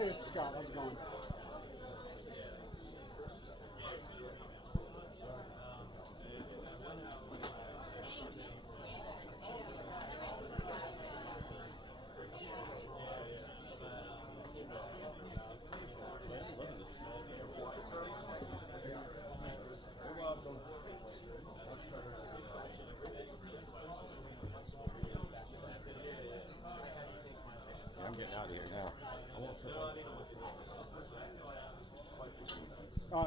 Hey, it's Scott. How's it going? I'm getting out of here now.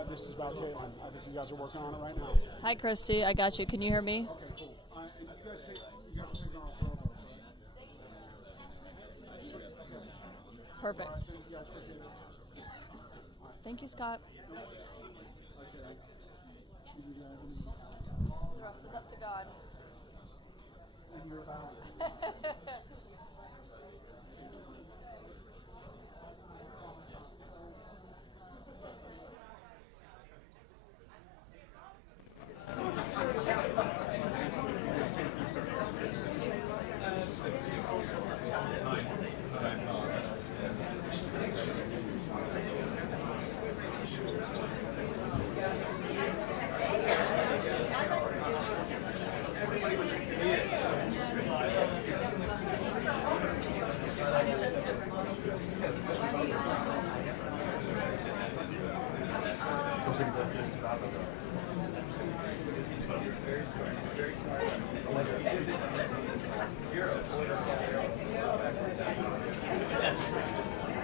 This is about Caitlin. I think you guys are working on it right now. Hi, Christy. I got you. Can you hear me? Okay, cool. And you guys take her off the elbow. Perfect. You guys can see Thank you, Scott. you guys The rest is up to God. and your balance.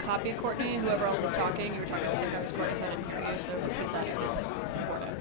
Copy, Courtney. Whoever else was talking, you were talking at the same time as Courtney, so I didn't hear you. So repeat that if it's important.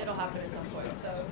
It'll happen at some point, so.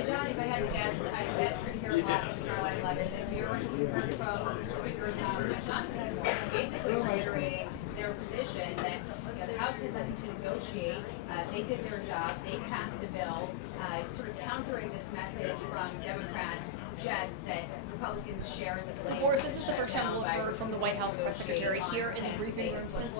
If I had to guess, I bet we hear a lot from Karoline Leavitt, and we were heard from speakers on Wisconsin basically reiterating their position that the House has nothing to negotiate. They did their job. They passed a bill, sort of countering this message from Democrats to suggest that Republicans share the blame. Boris, this is the first time we've heard from the White House press secretary here in the briefing room since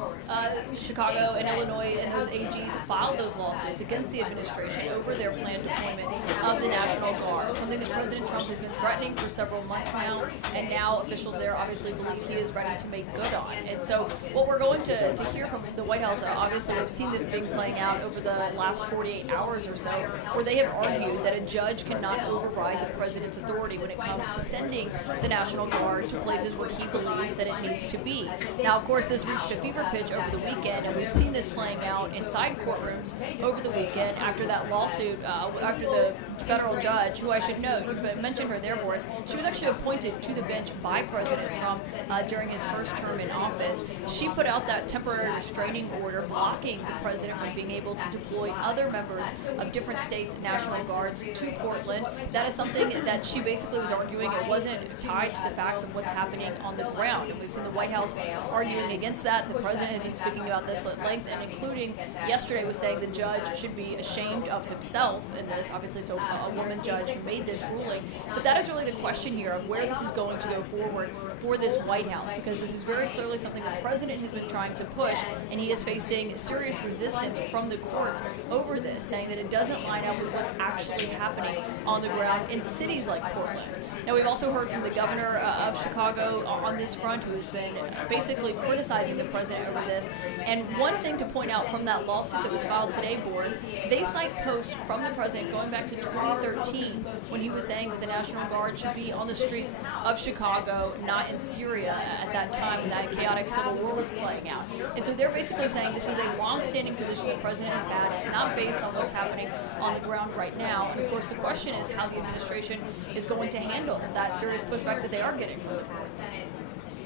Chicago and Illinois and those AGs filed those lawsuits against the administration over their planned deployment of the National Guard, something that President Trump has been threatening for several months now, and now officials there obviously believe he is ready to make good on. And so what we're going to hear from the White House, obviously we've seen this been playing out over the last 48 hours or so, where they have argued that a judge cannot override the president's authority when it comes to sending sending the National Guard to places where he believes that it needs to be. Now, of course, this reached a fever pitch over the weekend, and we've seen this playing out inside courtrooms over the weekend after that lawsuit, after the federal judge, who I should note, you mentioned her there, Boris, she was actually appointed to the bench by President Trump during his first term in office. She put out that temporary restraining order blocking the president from being able to deploy other members of different states' National Guards to Portland. That is something that she basically was arguing it wasn't tied to the facts of what's happening on the ground. And we've seen the White House arguing against that. The president has been speaking about this at length, and including yesterday was saying the judge should be ashamed of himself in this. Obviously, it's a woman judge who made this ruling. But that is really the question here of where this is going to go forward for this White House, because this is very clearly something the president has been trying to push, and he is facing serious resistance from the courts over this, saying that it doesn't line up with what's actually happening on the ground in cities like Portland. Now, we've also heard from the governor of Chicago on this front, who has been basically criticizing the president over this. And one thing to point out from that lawsuit that was filed today, Boris, they cite posts from the president going back to 2013 when he was saying that the National Guard should be on the streets of Chicago, not in Syria at that time when that chaotic civil war was playing out. And so they're basically saying this is a long-standing position the president has had. It's not based on what's happening on the ground right now. And of course, the question is how the administration is going to handle that serious pushback that they are getting from the courts.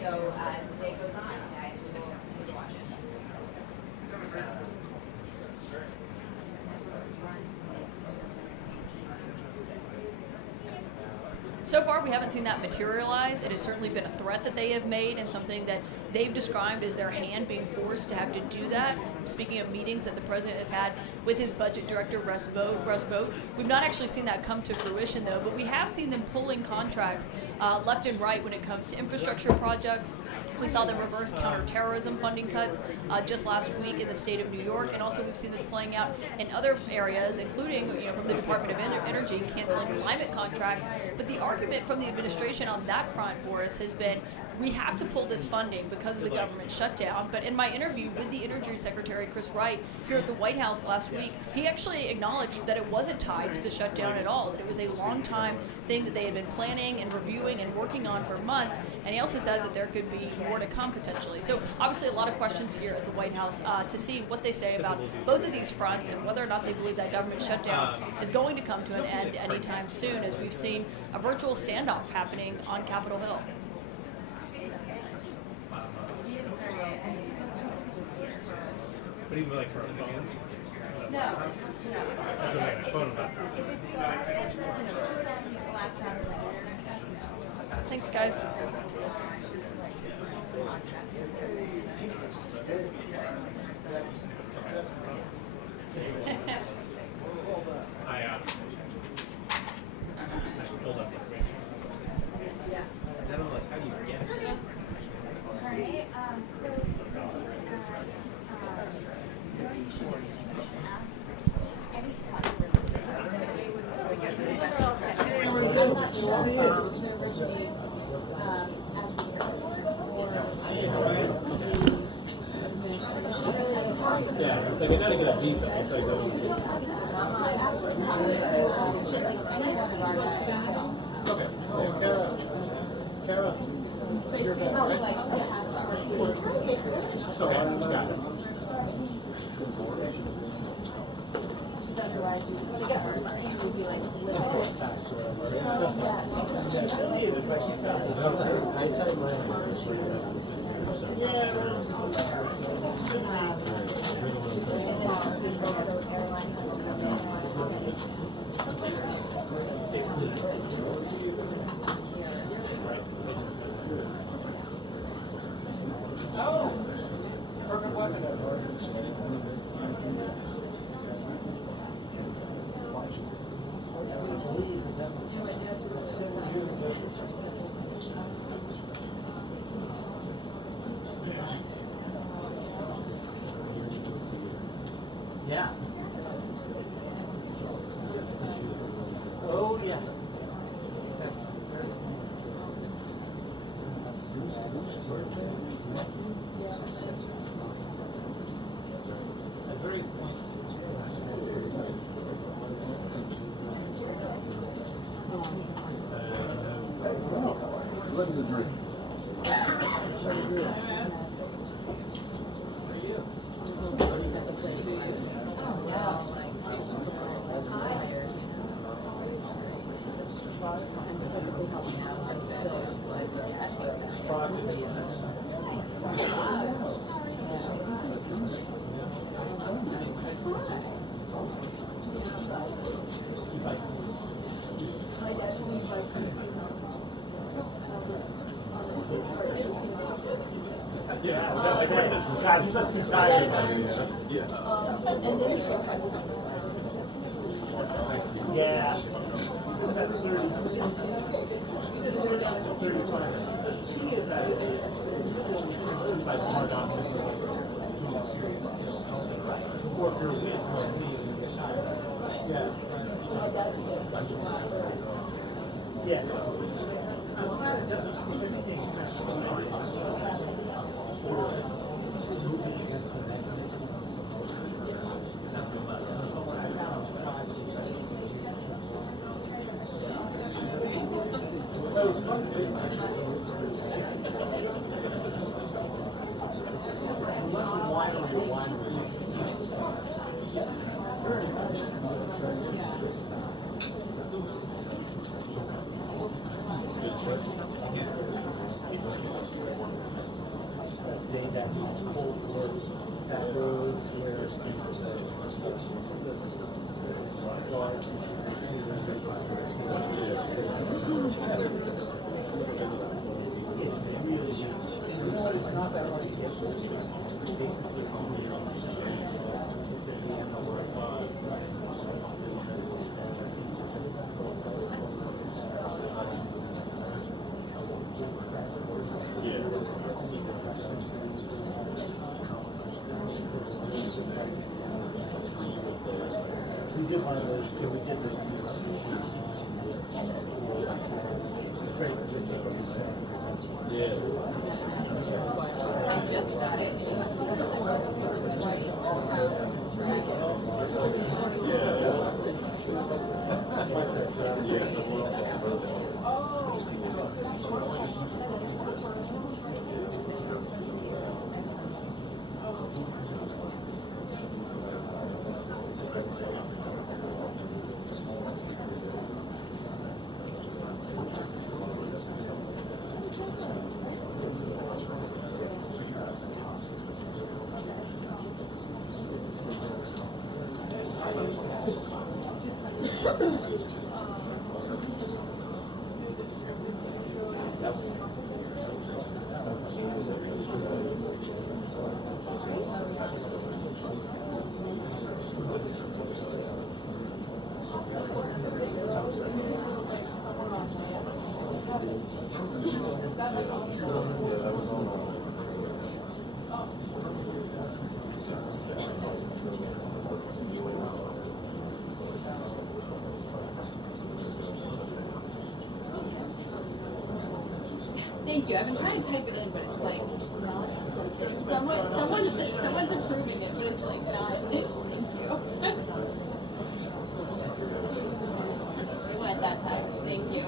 So the day goes on, guys. We'll keep watching. So far, we haven't seen that materialize. It has certainly been a threat that they have made and something that they've described as their hand being forced to have to do that. Speaking of meetings that the president has had with his budget director, Russ Vought, we've not actually seen that come to fruition, though, but we have seen them pulling contracts left and right when it comes to infrastructure projects. We saw them reverse counterterrorism funding cuts just last week in the state of New York, and also we've seen this playing out in other areas, including from the Department of Energy canceling climate contracts. But the argument from the administration on that front, Boris, has been we have to pull this funding because of the government shutdown. But in my interview with the Energy Secretary, Chris Wright, here at the White House last week, he actually acknowledged that it wasn't tied to the shutdown at all, that it was a long-time thing that they had been planning and reviewing and working on for months. And he also said that there could be more to come potentially. So obviously a lot of questions here at the White House to see what they say about both of these fronts and whether or not they believe that government shutdown is going to come to an end anytime soon, as we've seen a virtual standoff happening on Capitol Hill. But even like for a phone? No. That's what my phone about. If it's laptop or internet. Thanks, guys. I pulled up this way. Yeah. I don't know, like, how do you get it? Right. So you should ask any topic for this. They would I'm not sure if it originates at the airport or Yeah, it's like I gotta get a visa. It's like okay. Kara, you're back, right? So I got it. Otherwise, you would get or something. You would be like limited. Yeah. Oh, yeah. At various points. Yeah, God, you must be tired. Yeah. Yeah. We did one of those too. We did this. Thank you. I've been trying to type it in, but it's like not sensitive. Someone's approving it, but it's like not. Thank you. It went that time. Thank you.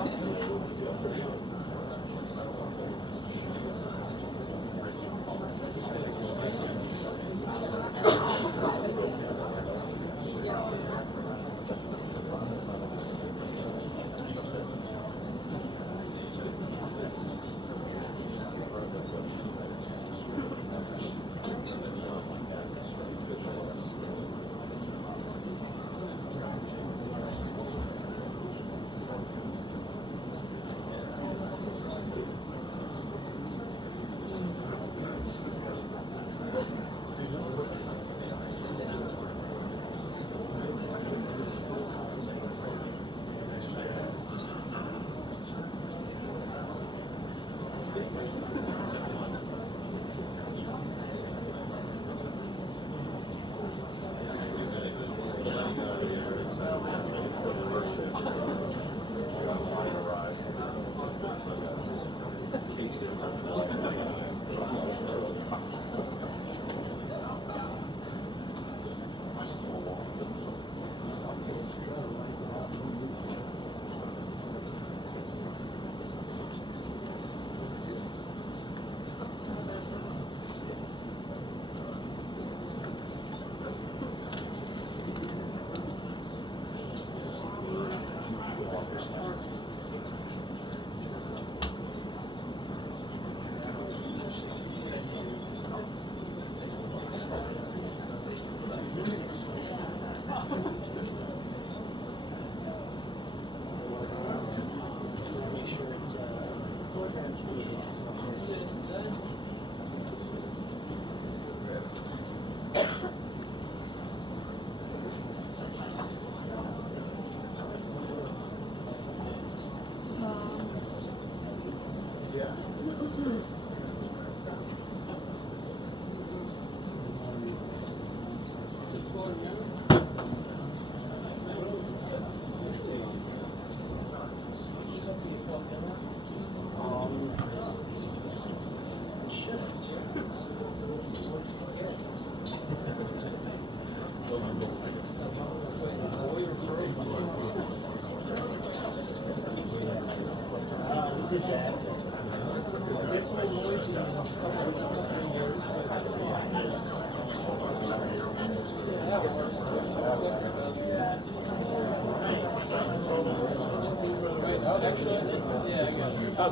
I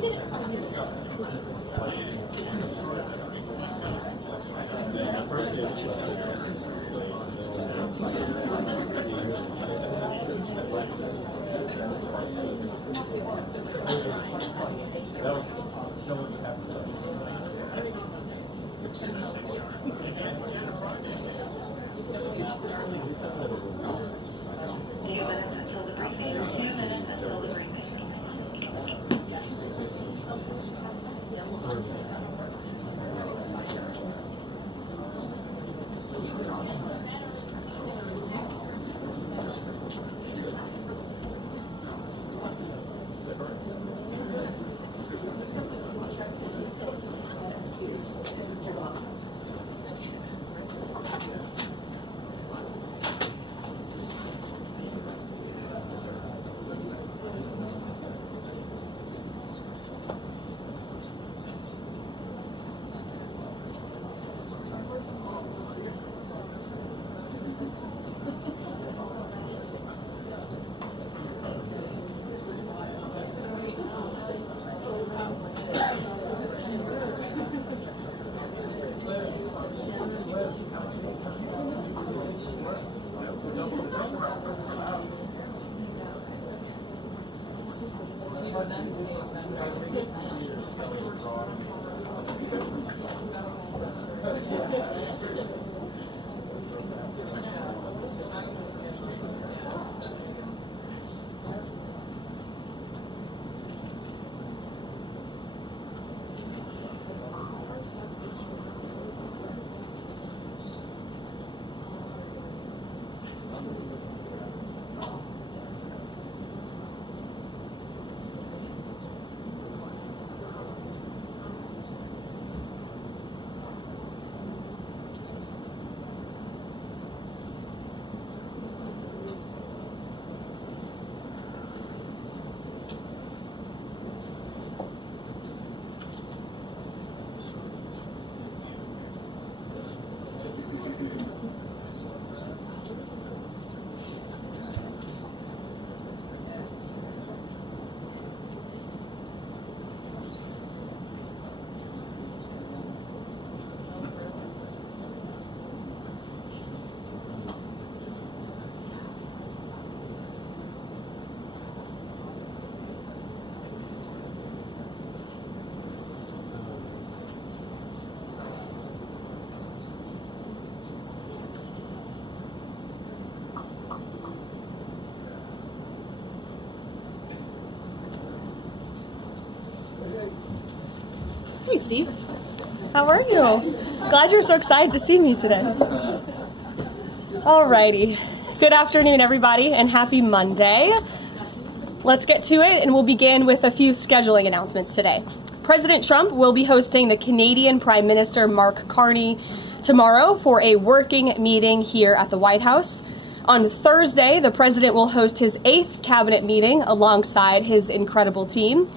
did it. Hey, Steve. How are you? Glad you're so excited to see me today. Alrighty. Good afternoon, everybody, and happy Monday. Let's get to it, and we'll begin with a few scheduling announcements today. President Trump will be hosting the Canadian Prime Minister Mark Carney tomorrow for a working meeting here at the White House. On Thursday, the president will host his 8th cabinet meeting alongside his incredible team.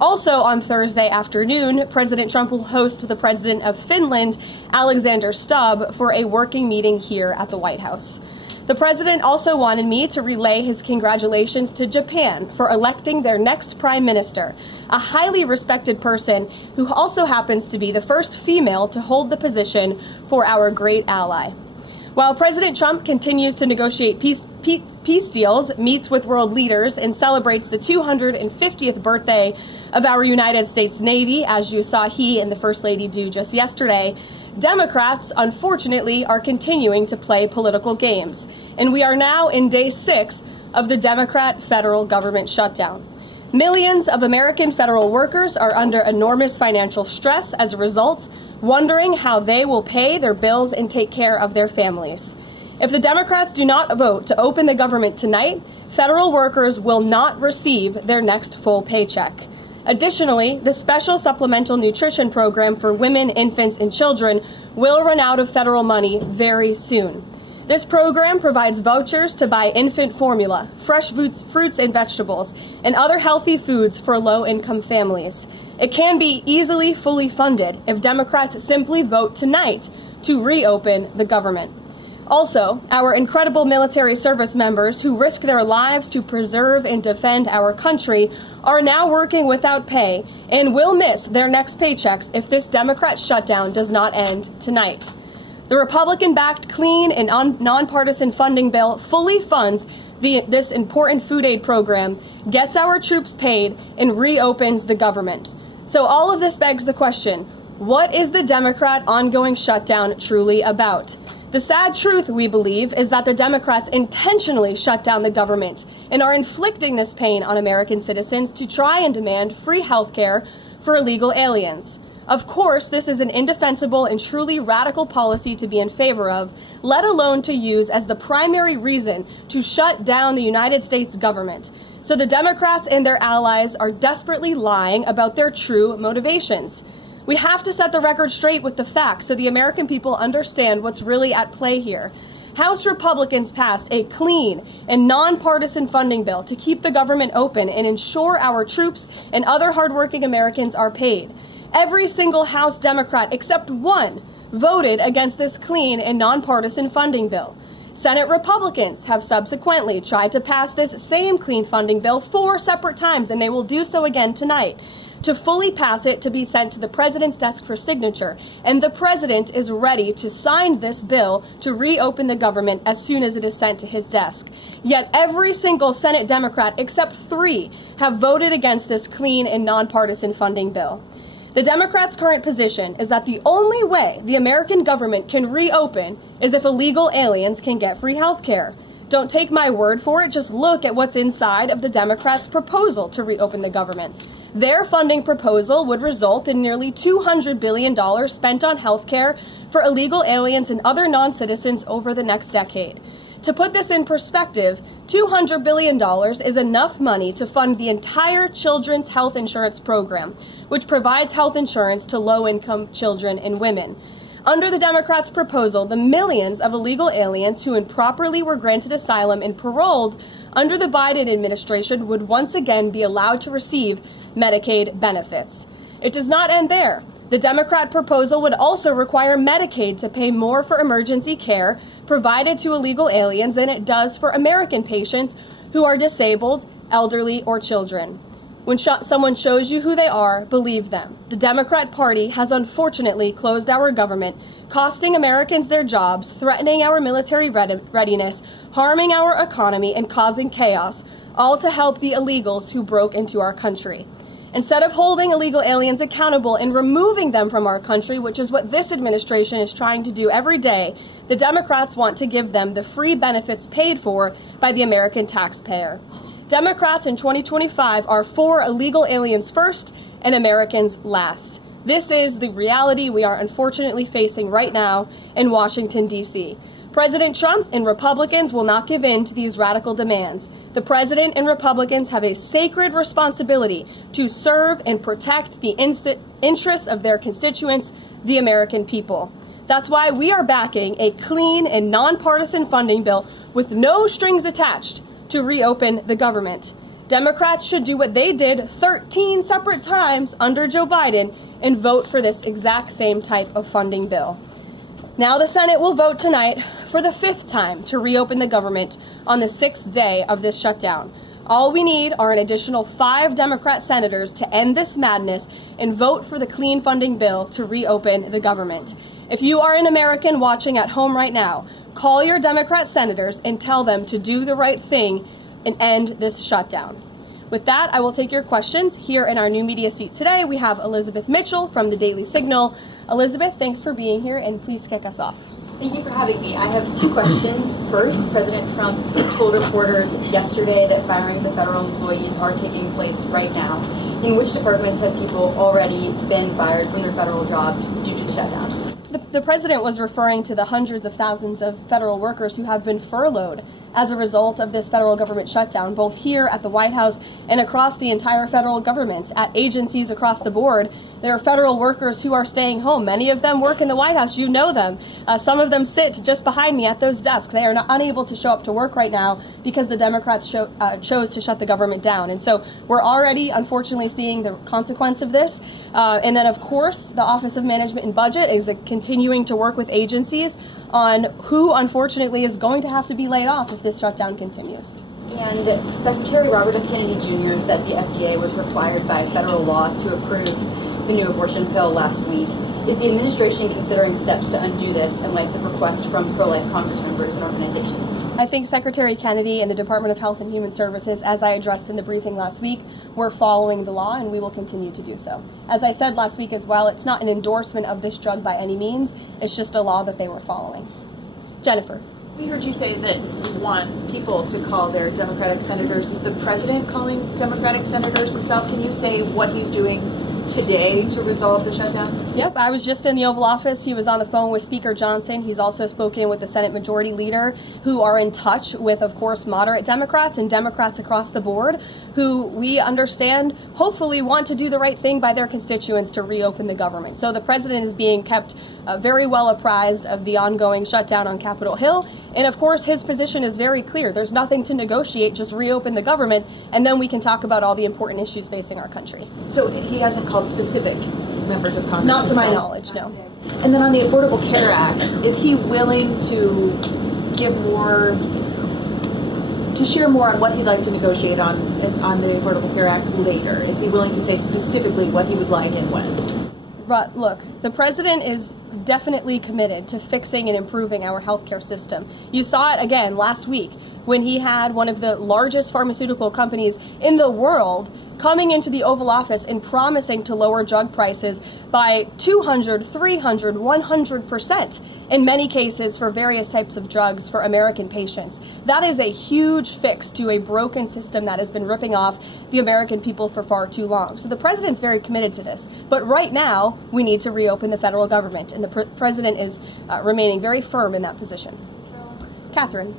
Also on Thursday afternoon, President Trump will host the president of Finland, Alexander Stubb, for a working meeting here at the White House. The president also wanted me to relay his congratulations to Japan for electing their next prime minister, a highly respected person who also happens to be the first female to hold the position for our great ally. While President Trump continues to negotiate peace deals, meets with world leaders, and celebrates the 250th birthday of our United States Navy, as you saw he and the First Lady do just yesterday, Democrats, unfortunately, are continuing to play political games. And we are now in day 6 of the Democrat federal government shutdown. Millions of American federal workers are under enormous financial stress as a result, wondering how they will pay their bills and take care of their families. If the Democrats do not vote to open the government tonight, federal workers will not receive their next full paycheck. Additionally, the special supplemental nutrition program for women, infants, and children will run out of federal money very soon. This program provides vouchers to buy infant formula, fresh fruits and vegetables, and other healthy foods for low-income families. It can be easily fully funded if Democrats simply vote tonight to reopen the government. Also, our incredible military service members who risk their lives to preserve and defend our country are now working without pay and will miss their next paychecks if this Democrat shutdown does not end tonight. The Republican-backed clean and nonpartisan funding bill fully funds this important food aid program, gets our troops paid, and reopens the government. So all of this begs the question, what is the Democrat ongoing shutdown truly about? The sad truth, we believe, is that the Democrats intentionally shut down the government and are inflicting this pain on American citizens to try and demand free health care for illegal aliens. Of course, this is an indefensible and truly radical policy to be in favor of, let alone to use as the primary reason to shut down the United States government. So the Democrats and their allies are desperately lying about their true motivations. We have to set the record straight with the facts so the American people understand what's really at play here. House Republicans passed a clean and nonpartisan funding bill to keep the government open and ensure our troops and other hardworking Americans are paid. Every single House Democrat except one voted against this clean and nonpartisan funding bill. Senate Republicans have subsequently tried to pass this same clean funding bill 4 separate times, and they will do so again tonight, to fully pass it to be sent to the president's desk for signature. And the president is ready to sign this bill to reopen the government as soon as it is sent to his desk. Yet every single Senate Democrat except 3 have voted against this clean and nonpartisan funding bill. The Democrats' current position is that the only way the American government can reopen is if illegal aliens can get free health care. Don't take my word for it, just look at what's inside of the Democrats' proposal to reopen the government. Their funding proposal would result in nearly $200 billion spent on health care for illegal aliens and other non-citizens over the next decade. To put this in perspective, $200 billion is enough money to fund the entire children's health insurance program, which provides health insurance to low-income children and women. Under the Democrats' proposal, the millions of illegal aliens who improperly were granted asylum and paroled under the Biden administration would once again be allowed to receive Medicaid benefits. It does not end there. The Democrat proposal would also require Medicaid to pay more for emergency care provided to illegal aliens than it does for American patients who are disabled, elderly, or children. When someone shows you who they are, believe them. The Democrat Party has unfortunately closed our government, costing Americans their jobs, threatening our military readiness, harming our economy, and causing chaos, all to help the illegals who broke into our country. Instead of holding illegal aliens accountable and removing them from our country, which is what this administration is trying to do every day, the Democrats want to give them the free benefits paid for by the American taxpayer. Democrats in 2025 are for illegal aliens first and Americans last. This is the reality we are unfortunately facing right now in Washington, D.C. President Trump and Republicans will not give in to these radical demands. The president and Republicans have a sacred responsibility to serve and protect the interests of their constituents, the American people. That's why we are backing a clean and nonpartisan funding bill with no strings attached to reopen the government. Democrats should do what they did 13 separate times under Joe Biden and vote for this exact same type of funding bill. Now the Senate will vote tonight for the 5th time to reopen the government on the 6th day of this shutdown. All we need are an additional 5 Democrat senators to end this madness and vote for the clean funding bill to reopen the government. If you are an American watching at home right now, call your Democrat senators and tell them to do the right thing and end this shutdown. With that, I will take your questions. Here in our new media seat today, we have Elizabeth Mitchell from the Daily Signal. Elizabeth, thanks for being here, and please kick us off. Thank you for having me. I have 2 questions. First, President Trump told reporters yesterday that firings of federal employees are taking place right now. In which departments have people already been fired from their federal jobs due to the shutdown? The president was referring to the hundreds of thousands of federal workers who have been furloughed as a result of this federal government shutdown, both here at the White House and across the entire federal government, at agencies across the board. There are federal workers who are staying home. Many of them work in the White House. You know them. Some of them sit just behind me at those desks. They are unable to show up to work right now because the Democrats chose to shut the government down. And so we're already, unfortunately, seeing the consequence of this. And then, of course, the Office of Management and Budget is continuing to work with agencies on who, unfortunately, is going to have to be laid off if this shutdown continues. And Secretary Robert F. Kennedy Jr. said the FDA was required by federal law to approve the new abortion pill last week. Is the administration considering steps to undo this in light of requests from pro-life Congress members and organizations? I think Secretary Kennedy and the Department of Health and Human Services, as I addressed in the briefing last week, were following the law, and we will continue to do so. As I said last week as well, it's not an endorsement of this drug by any means. It's just a law that they were following. Jennifer. We heard you say that you want people to call their Democratic senators. Is the president calling Democratic senators himself? Can you say what he's doing today to resolve the shutdown? Yep, I was just in the Oval Office. He was on the phone with Speaker Johnson. He's also spoken with the Senate Majority Leader, who are in touch with, of course, moderate Democrats and Democrats across the board, who we understand hopefully want to do the right thing by their constituents to reopen the government. So the president is being kept very well apprised of the ongoing shutdown on Capitol Hill. And of course, his position is very clear. There's nothing to negotiate, just reopen the government, and then we can talk about all the important issues facing our country. So he hasn't called specific members of Congress? Not to my knowledge, no. And then on the Affordable Care Act, is he willing to give more, to share more on what he'd like to negotiate on the Affordable Care Act later? Is he willing to say specifically what he would like and when? But look, the president is definitely committed to fixing and improving our healthcare system. You saw it again last week when he had one of the largest pharmaceutical companies in the world coming into the Oval Office and promising to lower drug prices by 200, 300, 100% in many cases for various types of drugs for American patients. That is a huge fix to a broken system that has been ripping off the American people for far too long. So the president's very committed to this. But right now, we need to reopen the federal government, and the president is remaining very firm in that position. Catherine.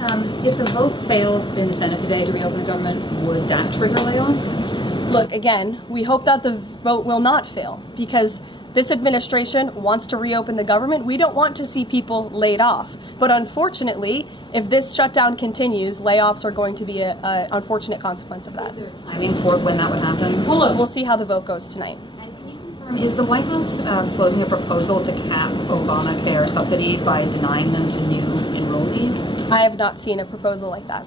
If the vote fails in the Senate today to reopen the government, would that trigger layoffs? Look, again, we hope that the vote will not fail because this administration wants to reopen the government. We don't want to see people laid off. But unfortunately, if this shutdown continues, layoffs are going to be an unfortunate consequence of that. Is there a timing for when that would happen? Well, look, we'll see how the vote goes tonight. Is the White House floating a proposal to cap Obamacare subsidies by denying them to new enrollees? I have not seen a proposal like that.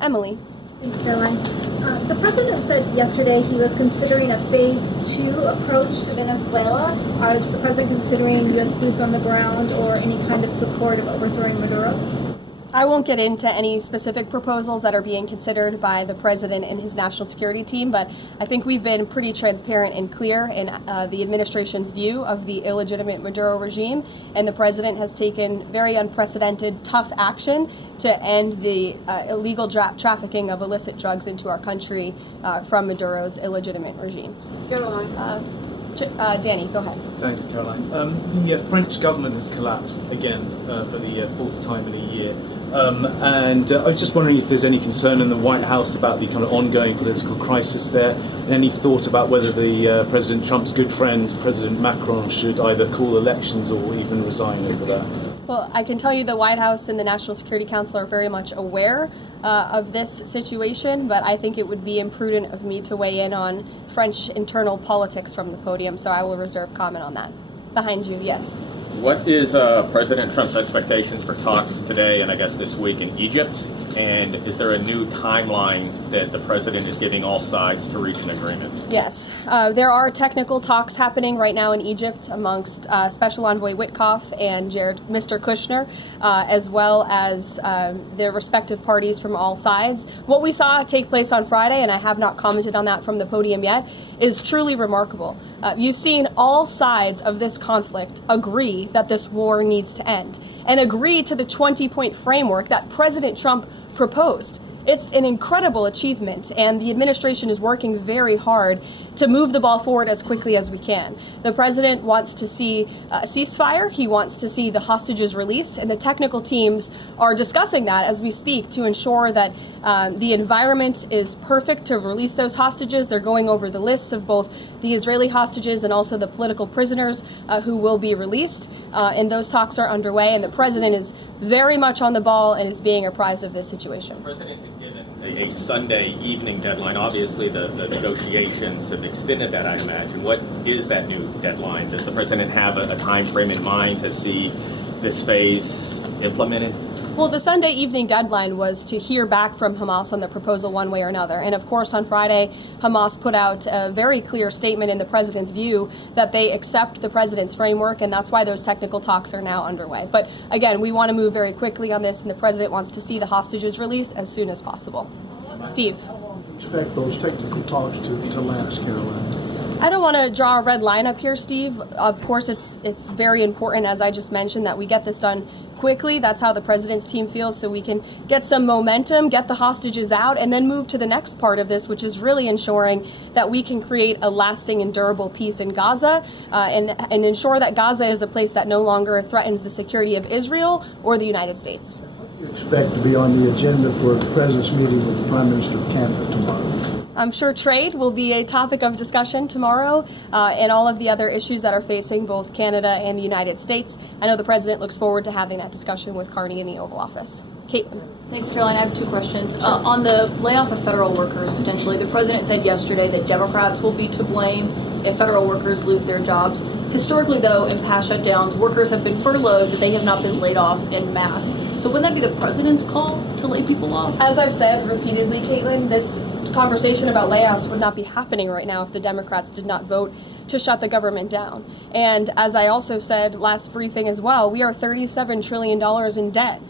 Emily. Thanks, Caroline. The president said yesterday he was considering a phase 2 approach to Venezuela. Is the president considering U.S. boots on the ground or any kind of support of overthrowing Maduro? I won't get into any specific proposals that are being considered by the president and his national security team, but I think we've been pretty transparent and clear in the administration's view of the illegitimate Maduro regime, and the president has taken very unprecedented, tough action to end the illegal trafficking of illicit drugs into our country from Maduro's illegitimate regime. Danny, go ahead. Thanks, Caroline. The French government has collapsed again for the fourth time in a year. And I was just wondering if there's any concern in the White House about the kind of ongoing political crisis there. Any thought about whether the President Trump's good friend, President Macron, should either call elections or even resign over that? Well, I can tell you the White House and the National Security Council are very much aware of this situation, but I think it would be imprudent of me to weigh in on French internal politics from the podium, so I will reserve comment on that. Behind you, yes. What is President Trump's expectations for talks today and I guess this week in Egypt? And is there a new timeline that the president is giving all sides to reach an agreement? Yes. There are technical talks happening right now in Egypt amongst Special Envoy Witkoff and Mr. Kushner, as well as their respective parties from all sides. What we saw take place on Friday, and I have not commented on that from the podium yet, is truly remarkable. You've seen all sides of this conflict agree that this war needs to end and agree to the 20-point framework that President Trump proposed. It's an incredible achievement, and the administration is working very hard to move the ball forward as quickly as we can. The president wants to see a ceasefire. He wants to see the hostages released, and the technical teams are discussing that as we speak to ensure that the environment is perfect to release those hostages. They're going over the lists of both the Israeli hostages and also the political prisoners who will be released, and those talks are underway, and the president is very much on the ball and is being apprised of this situation. The president had given a Sunday evening deadline. Obviously, the negotiations have extended that, I imagine. What is that new deadline? Does the president have a time frame in mind to see this phase implemented? Well, the Sunday evening deadline was to hear back from Hamas on the proposal one way or another. And of course, on Friday, Hamas put out a very clear statement in the president's view that they accept the president's framework, and that's why those technical talks are now underway. But again, we want to move very quickly on this, and the president wants to see the hostages released as soon as possible. Steve. Expect those technical talks to last, Karoline? I don't want to draw a red line up here, Steve. Of course, it's very important, as I just mentioned, that we get this done quickly. That's how the president's team feels, so we can get some momentum, get the hostages out, and then move to the next part of this, which is really ensuring that we can create a lasting and durable peace in Gaza, and ensure that Gaza is a place that no longer threatens the security of Israel or the United States. What do you expect to be on the agenda for the president's meeting with the Prime Minister of Canada tomorrow? I'm sure trade will be a topic of discussion tomorrow, and all of the other issues that are facing both Canada and the United States. I know the president looks forward to having that discussion with Carney in the Oval Office. Caitlin. Thanks, Caroline. I have two questions. On the layoff of federal workers, potentially, the president said yesterday that Democrats will be to blame if federal workers lose their jobs. Historically, though, in past shutdowns, workers have been furloughed, but they have not been laid off en masse. So wouldn't that be the president's call to lay people off? As I've said repeatedly, Caitlin, this conversation about layoffs would not be happening right now if the Democrats did not vote to shut the government down. And as I also said last briefing as well, we are $37 trillion in debt,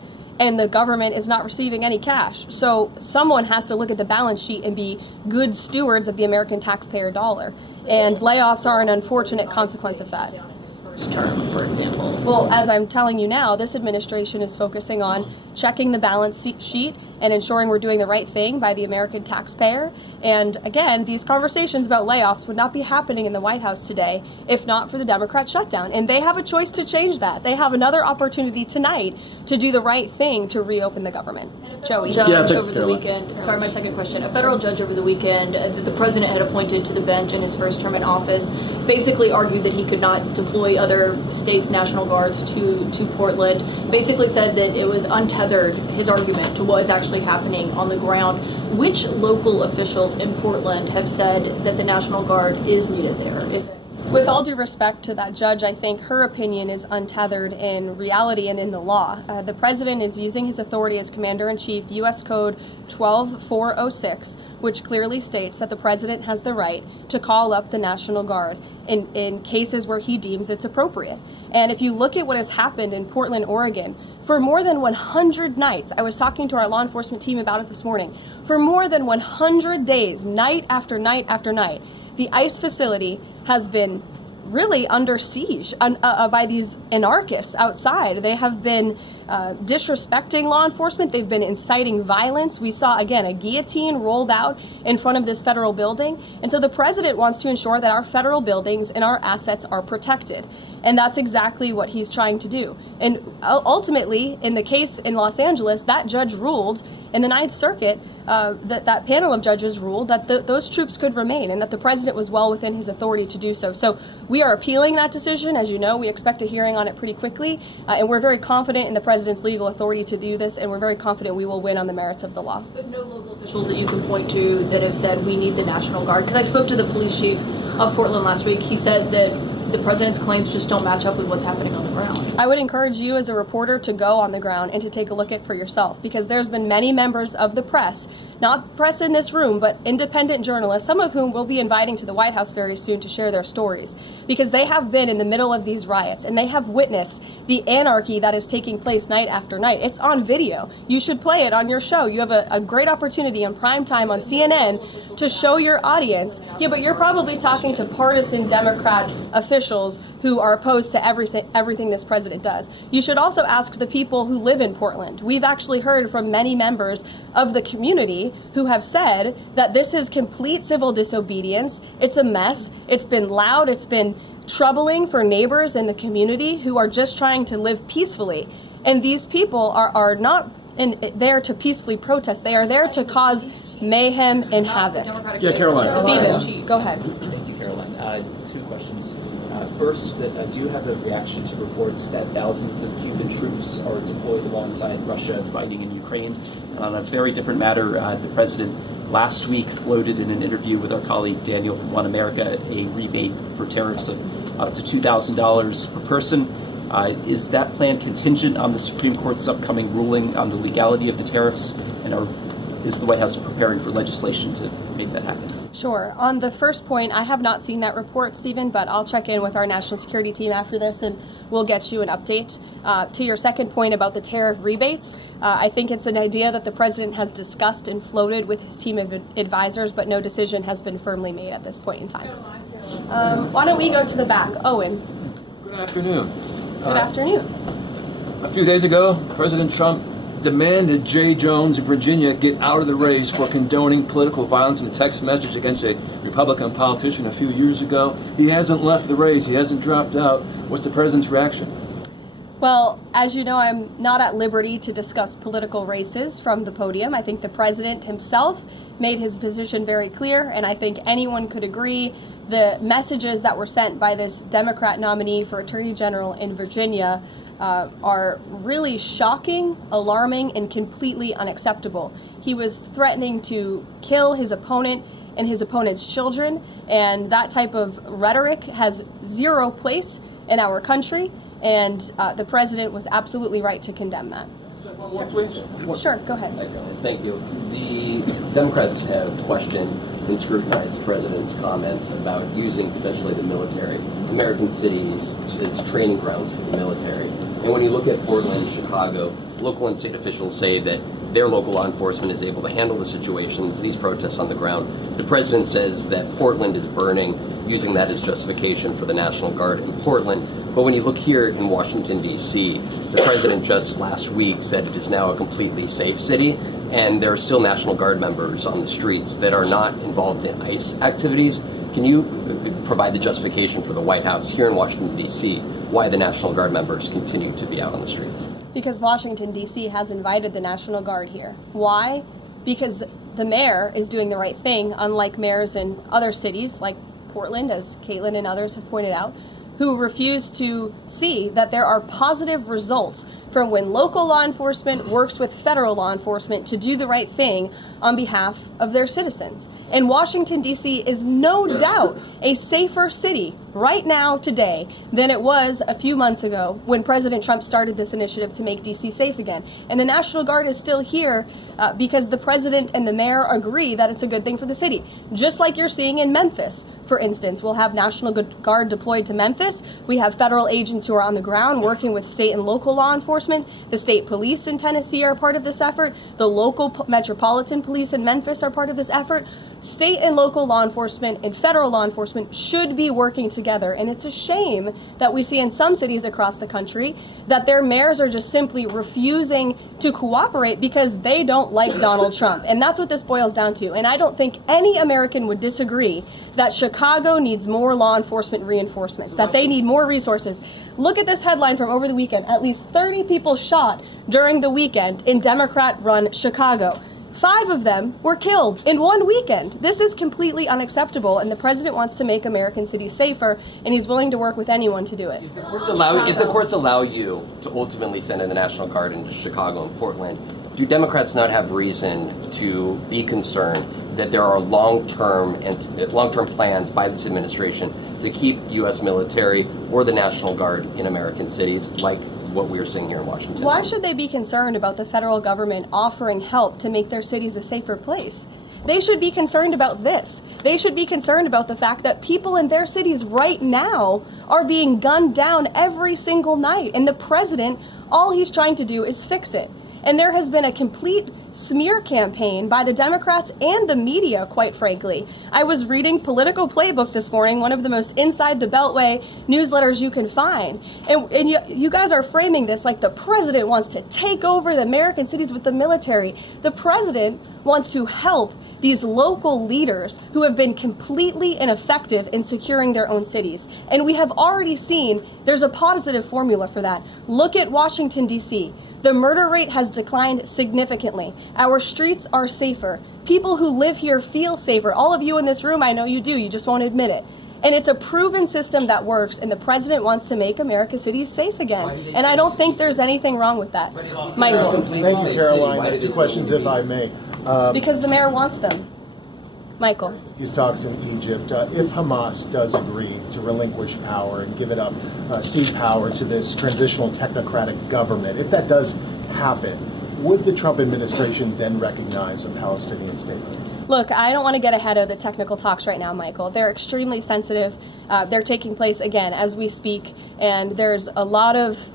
and the government is not receiving any cash. So someone has to look at the balance sheet and be good stewards of the American taxpayer dollar. And layoffs are an unfortunate consequence of that. Term, for example. Well, as I'm telling you now, this administration is focusing on checking the balance sheet and ensuring we're doing the right thing by the American taxpayer. And again, these conversations about layoffs would not be happening in the White House today if not for the Democrat shutdown. And they have a choice to change that. They have another opportunity tonight to do the right thing to reopen the government. Joey. Judge over the weekend. Sorry, my second question. A federal judge over the weekend that the president had appointed to the bench in his first term in office basically argued that he could not deploy other states' National Guards to Portland. Basically said that it was untethered, his argument, to what is actually happening on the ground. Which local officials in Portland have said that the National Guard is needed there? With all due respect to that judge, I think her opinion is untethered in reality and in the law. The president is using his authority as Commander-in-Chief, U.S. Code 12406, which clearly states that the president has the right to call up the National Guard in cases where he deems it's appropriate. And if you look at what has happened in Portland, Oregon, for more than 100 nights, I was talking to our law enforcement team about it this morning, for more than 100 days, night after night after night, the ICE facility has been really under siege by these anarchists outside. They have been disrespecting law enforcement. They've been inciting violence. We saw, again, a guillotine rolled out in front of this federal building. And so the president wants to ensure that our federal buildings and our assets are protected. And that's exactly what he's trying to do. And ultimately, in the case in Los Angeles, that judge ruled in the Ninth Circuit, that panel of judges ruled that those troops could remain and that the president was well within his authority to do so. So we are appealing that decision. As you know, we expect a hearing on it pretty quickly, and we're very confident in the president's legal authority to do this, and we're very confident we will win on the merits of the law. But no local officials that you can point to that have said we need the National Guard? Because I spoke to the police chief of Portland last week. He said that the president's claims just don't match up with what's happening on the ground. I would encourage you as a reporter to go on the ground and to take a look at it for yourself, because there's been many members of the press, not press in this room, but independent journalists, some of whom we'll be inviting to the White House very soon to share their stories, because they have been in the middle of these riots and they have witnessed the anarchy that is taking place night after night. It's on video. You should play it on your show. You have a great opportunity in prime time on CNN to show your audience. Yeah, but you're probably talking to partisan Democrat officials officials who are opposed to everything this president does. You should also ask the people who live in Portland. We've actually heard from many members of the community who have said that this is complete civil disobedience. It's a mess. It's been loud. It's been troubling for neighbors in the community who are just trying to live peacefully. And these people are not there to peacefully protest. They are there to cause mayhem and havoc. Yeah, Karoline. Stephen, go ahead. Thank you, Karoline. Two questions. First, do you have a reaction to reports that thousands of Cuban troops are deployed alongside Russia fighting in Ukraine? On a very different matter, the president last week floated in an interview with our colleague Daniel from One America a rebate for tariffs of up to $2,000 per person. Is that plan contingent on the Supreme Court's upcoming ruling on the legality of the tariffs? And is the White House preparing for legislation to make that happen? Sure. On the first point, I have not seen that report, Stephen, but I'll check in with our national security team after this and we'll get you an update. To your second point about the tariff rebates, I think it's an idea that the president has discussed and floated with his team of advisors, but no decision has been firmly made at this point in time. Why don't we go to the back? Owen. Good afternoon. Good afternoon. A few days ago, President Trump demanded Jay Jones of Virginia get out of the race for condoning political violence in a text message against a Republican politician a few years ago. He hasn't left the race. He hasn't dropped out. What's the president's reaction? Well, as you know, I'm not at liberty to discuss political races from the podium. I think the president himself made his position very clear, and I think anyone could agree the messages that were sent by this Democrat nominee for Attorney General in Virginia are really shocking, alarming, and completely unacceptable. He was threatening to kill his opponent and his opponent's children, and that type of rhetoric has zero place in our country, and the president was absolutely right to condemn that. Sure, go ahead. Thank you. The Democrats have questioned and scrutinized the president's comments about using potentially the military, American cities, as training grounds for the military. And when you look at Portland, Chicago, local and state officials say that their local law enforcement is able to handle the situations, these protests on the ground. The president says that Portland is burning, using that as justification for the National Guard in Portland. But when you look here in Washington, D.C., the president just last week said it is now a completely safe city, and there are still National Guard members on the streets that are not involved in ICE activities. Can you provide the justification for the White House here in Washington, D.C., why the National Guard members continue to be out on the streets? Because Washington, D.C. has invited the National Guard here. Why? Because the mayor is doing the right thing, unlike mayors in other cities like Portland, as Caitlin and others have pointed out, who refuse to see that there are positive results from when local law enforcement works with federal law enforcement to do the right thing on behalf of their citizens. And Washington, D.C. is no doubt a safer city right now today than it was a few months ago when President Trump started this initiative to make D.C. safe again. And the National Guard is still here because the president and the mayor agree that it's a good thing for the city. Just like you're seeing in Memphis, for instance. We'll have National Guard deployed to Memphis. We have federal agents who are on the ground working with state and local law enforcement. The state police in Tennessee are part of this effort. The local metropolitan police in Memphis are part of this effort. State and local law enforcement and federal law enforcement should be working together. And it's a shame that we see in some cities across the country that their mayors are just simply refusing to cooperate because they don't like Donald Trump. And that's what this boils down to. And I don't think any American would disagree that Chicago needs more law enforcement reinforcements, that they need more resources. Look at this headline from over the weekend. At least 30 people shot during the weekend in Democrat-run Chicago. 5 of them were killed in one weekend. This is completely unacceptable, and the president wants to make American cities safer, and he's willing to work with anyone to do it. If the courts allow you to ultimately send in the National Guard into Chicago and Portland, do Democrats not have reason to be concerned that there are long-term plans by this administration to keep U.S. military or the National Guard in American cities, like what we are seeing here in Washington? Why should they be concerned about the federal government offering help to make their cities a safer place? They should be concerned about this. They should be concerned about the fact that people in their cities right now are being gunned down every single night. And the president, all he's trying to do is fix it. And there has been a complete smear campaign by the Democrats and the media, quite frankly. I was reading Political Playbook this morning, one of the most inside the Beltway newsletters you can find. And you guys are framing this like the president wants to take over the American cities with the military. The president wants to help these local leaders who have been completely ineffective in securing their own cities. And we have already seen there's a positive formula for that. Look at Washington, D.C. The murder rate has declined significantly. Our streets are safer. People who live here feel safer. All of you in this room, I know you do, you just won't admit it. And it's a proven system that works, and the president wants to make America's cities safe again. And I don't think there's anything wrong with that. Michael. Thank you, Karoline. Two questions, if I may. Because the mayor wants them. Michael. These talks in Egypt, if Hamas does agree to relinquish power and give it up, cede power to this transitional technocratic government, if that does happen, would the Trump administration then recognize a Palestinian state? Look, I don't want to get ahead of the technical talks right now, Michael. They're extremely sensitive. They're taking place, again, as we speak, and there's a lot of,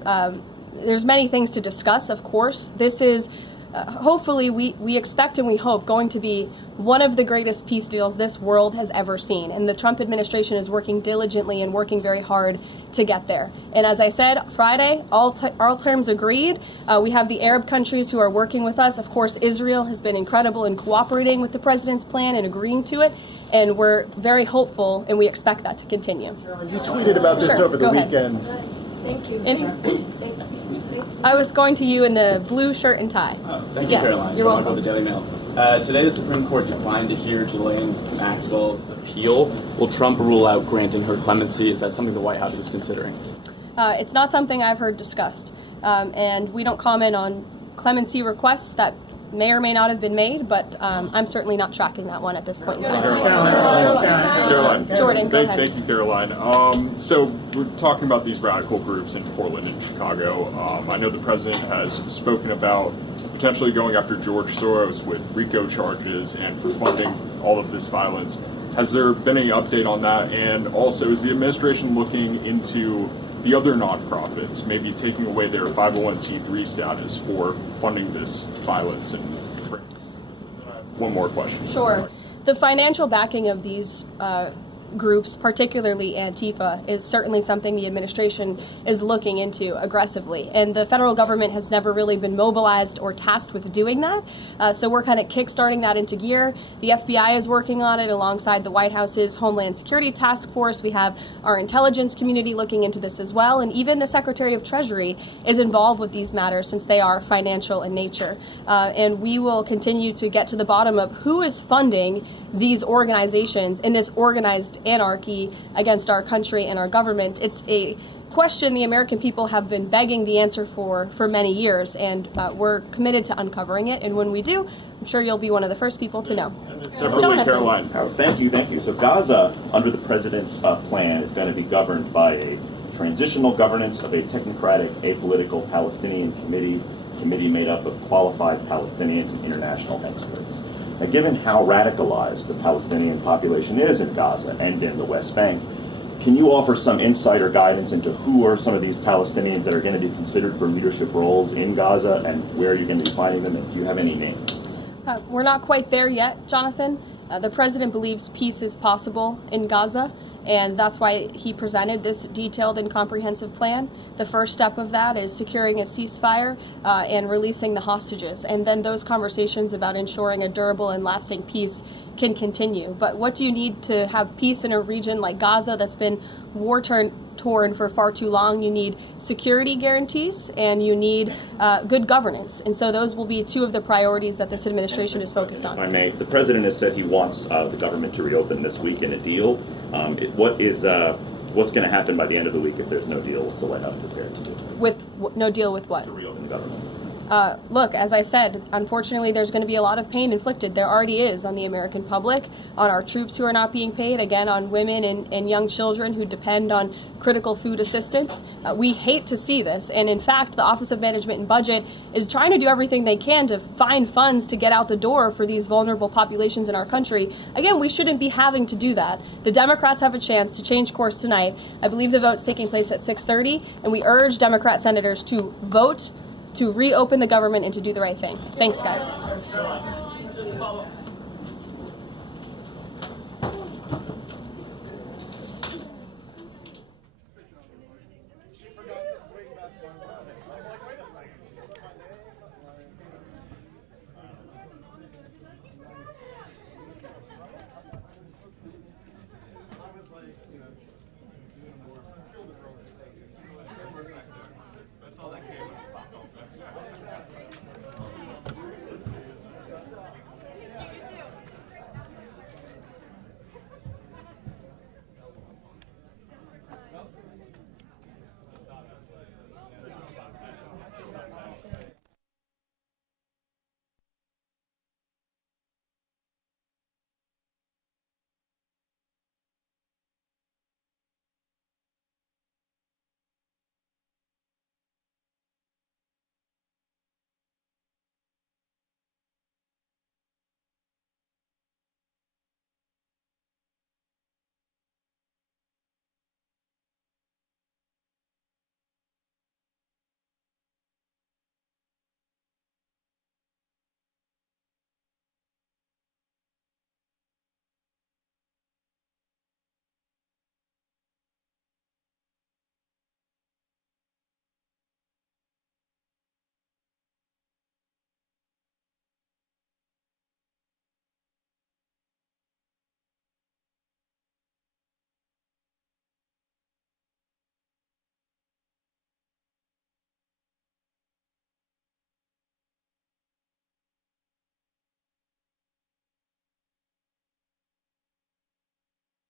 there's many things to discuss, of course. This is hopefully we expect and we hope going to be one of the greatest peace deals this world has ever seen. And the Trump administration is working diligently and working very hard to get there. And as I said, Friday, all terms agreed. We have the Arab countries who are working with us. Of course, Israel has been incredible in cooperating with the president's plan and agreeing to it. And we're very hopeful, and we expect that to continue. You tweeted about this over the weekend. Thank you. I was going to you in the blue shirt and tie. Thank you, yes, Caroline. You're welcome. The Daily Mail. Today, the Supreme Court declined to hear Ghislaine Maxwell's appeal. Will Trump rule out granting her clemency? Is that something the White House is considering? It's not something I've heard discussed. And we don't comment on clemency requests that may or may not have been made, but I'm certainly not tracking that one at this point in time. Caroline. Jordan, go ahead. Thank you, Caroline. So we're talking about these radical groups in Portland and Chicago. I know the president has spoken about potentially going after George Soros with RICO charges and for funding all of this violence. Has there been any update on that? And also, is the administration looking into the other nonprofits, maybe taking away their 501c3 status for funding this violence? And one more question. Sure. The financial backing of these groups, particularly Antifa, is certainly something the administration is looking into aggressively. And the federal government has never really been mobilized or tasked with doing that. So we're kind of kickstarting that into gear. The FBI is working on it alongside the White House's Homeland Security Task Force. We have our intelligence community looking into this as well. And even the Secretary of Treasury is involved with these matters since they are financial in nature. And we will continue to get to the bottom of who is funding these organizations in this organized anarchy against our country and our government. It's a question the American people have been begging the answer for many years, and we're committed to uncovering it. And when we do, I'm sure you'll be one of the first people to know. Separately, Caroline. Thank you. So Gaza, under the president's plan, is going to be governed by a transitional governance of a technocratic, apolitical Palestinian committee made up of qualified Palestinians and international experts. Now, given how radicalized the Palestinian population is in Gaza and in the West Bank, can you offer some insight or guidance into who are some of these Palestinians that are going to be considered for leadership roles in Gaza and where you're going to be finding them? And do you have any names? We're not quite there yet, Jonathan. The president believes peace is possible in Gaza, and that's why he presented this detailed and comprehensive plan. The first step of that is securing a ceasefire and releasing the hostages. And then those conversations about ensuring a durable and lasting peace can continue. But what do you need to have peace in a region like Gaza that's been war-torn for far too long? You need security guarantees and you need good governance. And so those will be two of the priorities that this administration is focused on. If I may, the president has said he wants the government to reopen this week in a deal. What's going to happen by the end of the week if there's no deal? What's the White House prepared to do? With no deal with what? To reopen the government. Look, as I said, unfortunately, there's going to be a lot of pain inflicted. There already is on the American public, on our troops who are not being paid, again, on women and young children who depend on critical food assistance. We hate to see this. And in fact, the Office of Management and Budget is trying to do everything they can to find funds to get out the door for these vulnerable populations in our country. Again, we shouldn't be having to do that. The Democrats have a chance to change course tonight. I believe the vote's taking place at 6:30, and we urge Democrat senators to vote to reopen the government and to do the right thing. Thanks, guys.